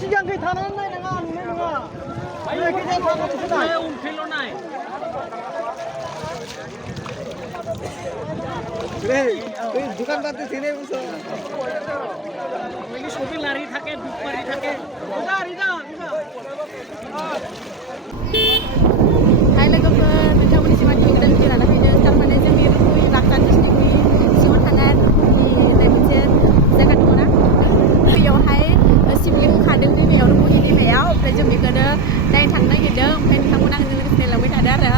시장에 다 넣었네 내가 안 넣네 내가 왜 그냥 다 넣었어 왜 움필로 나이 그래 দোকানদারতে জেনে বসো ওই সবই লারি থাকে দুপারি থাকে ওটা রিদা Hai logoफोर नोंथांमोननि सिमां गोदान भिडिअ लाना फैदों थारमाने जोंनि रुकुइ राजस्थान डिस्ट्रिक्टनि सिङाव थानाय मोनसे जायगा दङना बेयावहाय सिबलिं खादों दैमायाव रुकुइ दैमायाव ओमफ्राय जों बेखौनो नायनो थांनो नागिरदों ओमफ्राय नोंथांमोना आंजों लोगोसे लांबाय थादो आरो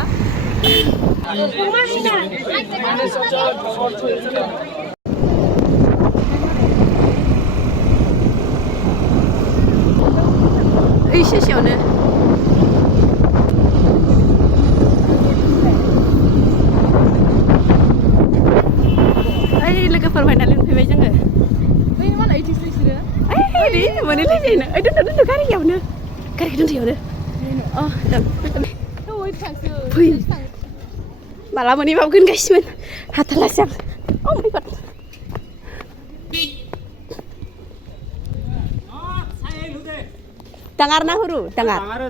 ओइ ससेयावनो लोगोफोर फाइनालि मोनफैबाय जोङो बै मालाय इथिंसो बिसोरो ओइ मोनोलै जायनो ओइ दोनथ' गारियावनो गारिखौ दोनथ'यावनो फै माला मोनहैबाबो गोनगासिमोन हाथारलासै आं माय गड दाङार ना हरु दाङार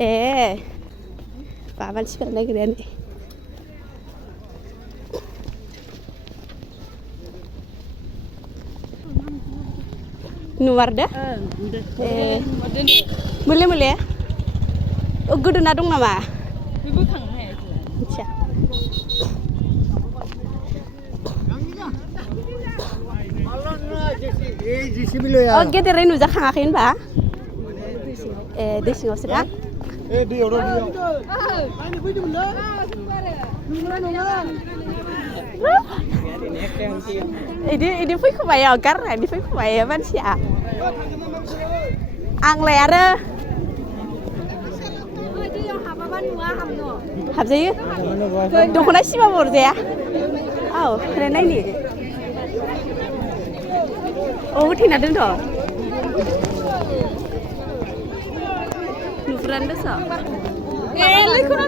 ए बा मानसिफोरा नागिरनानै नुवारदो ए मोले मोले गोदोना दं नामा बेबो खांनो हाया मिथिया गेदेरै नुजाखाङाखै होनबा ए दै सिङावसो दा ए दैयाव दं इदि फैखोबाय गारनानै फैखोबाय मानसिया आंलाय आरो हाबजायो दख'ना सिमाबो हरजाया औ नायनि औ होथेना दोनथ' नुफुरानो दस ए लैखोना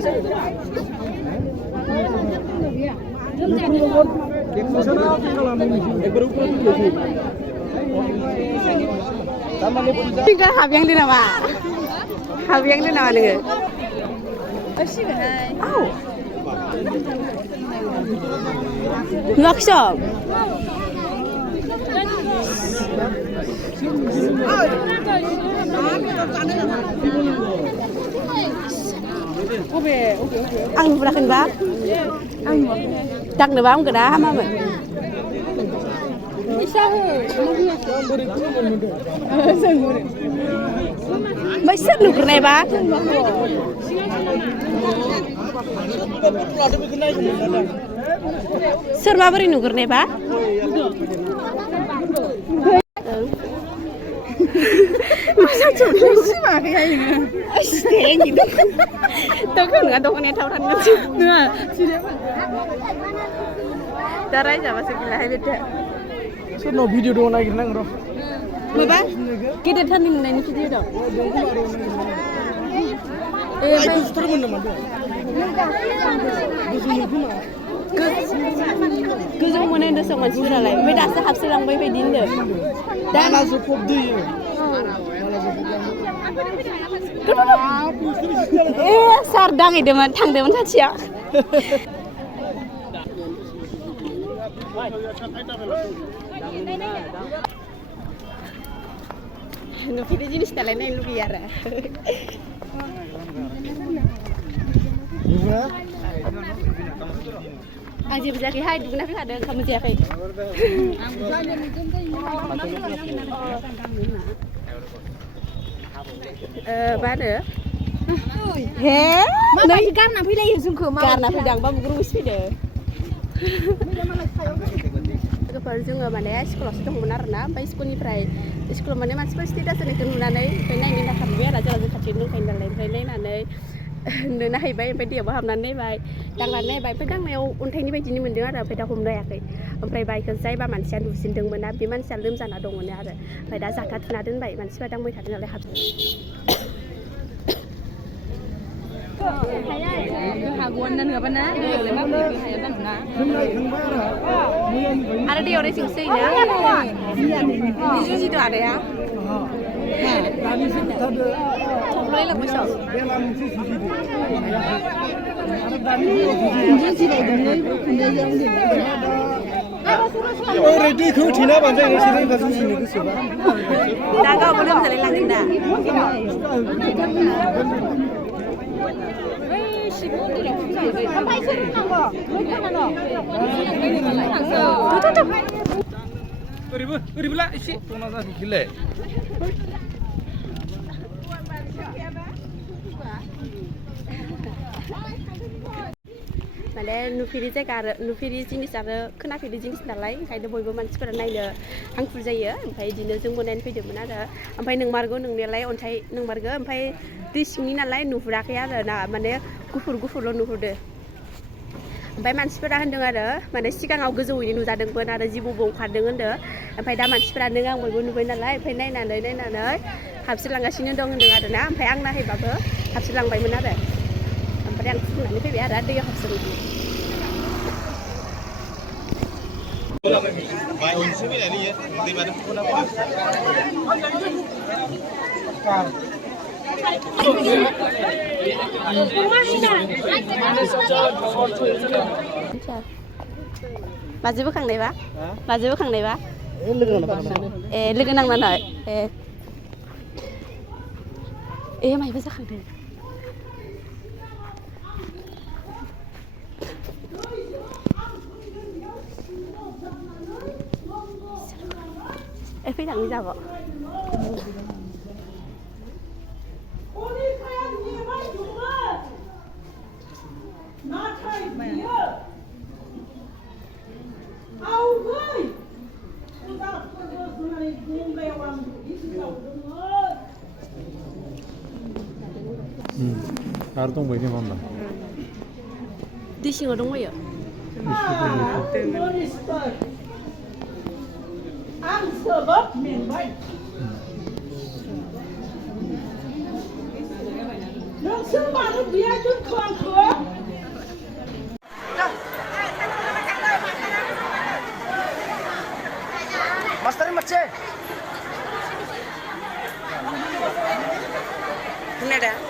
tinggal habyang din naman nyo aw nuaksong ang nufurakin ba? Dak na ba? Ang ganda hamaman May sir nukur ba? Sir mabari nukur ba? Masa cukup sih makanya ini. Asyik gitu. Tahu kan nggak tahu tahu nanti. Nah, sudah. Cara aja masih gila beda. So no video dong lagi nang bro. Apa? Kita tadi nang video dong. Itu terus mana tuh? Goजों मोने दस मानसिफोरालाय ओमफ्राय दासो हाबसोलांबाय बायदिनो दा मालासो फबदोयो ए सार दाङैदोंमोन थांदोंमोन सासेया नुफेरै जिनिस नालाय नायनो लुगैयो आरो आं जेबो जायाखैहाय दुगैना फैखादों ओंखाम जायाखै मा होनो हे माबायदि गारना फैलायो जोंखौ गारना फैदों आंबा ग्रुपसो फैदो लोगोफोर जोङो माने स्कुलावसो दंमोन आरोना ओमफ्राय स्कुलाव माने मानसिफोर स्टेटास होनायखौ नुनानै ओमफ्राय नायनो नाखारबाय आरो जोंहा जों खाथियावनो दंखायो नालाय ओमफ्राय नायनानै नायबाय ओमफ्राय दैयावबो हाबनानै नायबाय दांनानै नायबाय ओमफ्राय दांनायाव अन्थाइनि बायदिनो मोन्दों आरो ओमफ्राय दा हमनो हायाखै ओमफ्राय बाइकखौ जायबा मानसिया नुसिनदोंमोन ना बे मानसिया लोमजाना दंमोन आरो ओमफ्राय दा जाथा थुना दोनबाय मानसिफ्रा दांबाय थादों नालाय हागौआनो नङाबा ना दैयावलाय माबोरै हाया जानो ना आरो दैयावलाय सिंसै ना जुजिदों आदाया दानिसो बुथारदो थब्ल'लाय लांबायसो बेला मोनसे जुजिदो आरो दानि जुजिबायदोंलै ओरै दैखौ होथेना बानजायो नोंसोरो होनबा जुजिनो गोसोबा दा गावबो लोमजानाय लांगोन दा ओमफ्राय सोर होनांगौ ओरैबोला एसे जना जाफिनखैलाय माने नुफेरि जायगा आरो नुफेरि जिनिस आरो खोनाफेरि जिनिस नालाय ओंखायनो बयबो मानसिफोरा नायनो हांखुर जायो ओमफ्राय बिदिनो जोंबो नायनो फैदोंमोन आरो ओमफ्राय नोंमारगौ नोंनायालाय अन्थाइ नोंमारगौ ओमफ्राय दै सिंनि नालाय नुहुराखै आरो ना माने गुफुरल' नुहुरदो ओमफ्राय मानसिफोरा होनदों आरो माने सिगाङाव गोजौयैनो नुजादोंमोन आरो जिबौबो ओंखारदों होनदों ओमफ्राय दा मानसिफोरा नों आं बयबो नुबाय नालाय ओमफ्राय नायनानै हाबसोलांगासिनो दं होनदों आरो ना ओमफ्राय आं नायहैबाबो हाबसोलांबायमोन आरो ओमफ्राय आं फुदुंनानै फैबाय आरो दैयाव हाबसोलांनानै माजों बोखांनायबा ए लोगो नांनानै ए मायबा जाखांदों ए फैनानै जाब' आरो दंबाय नामा होनबा दै सिङाव दंबायो आं जोबोद मेंबाय नोंसोर मानो बेहाय दोनखो आंखौ मास्टार मोनसे खोनादों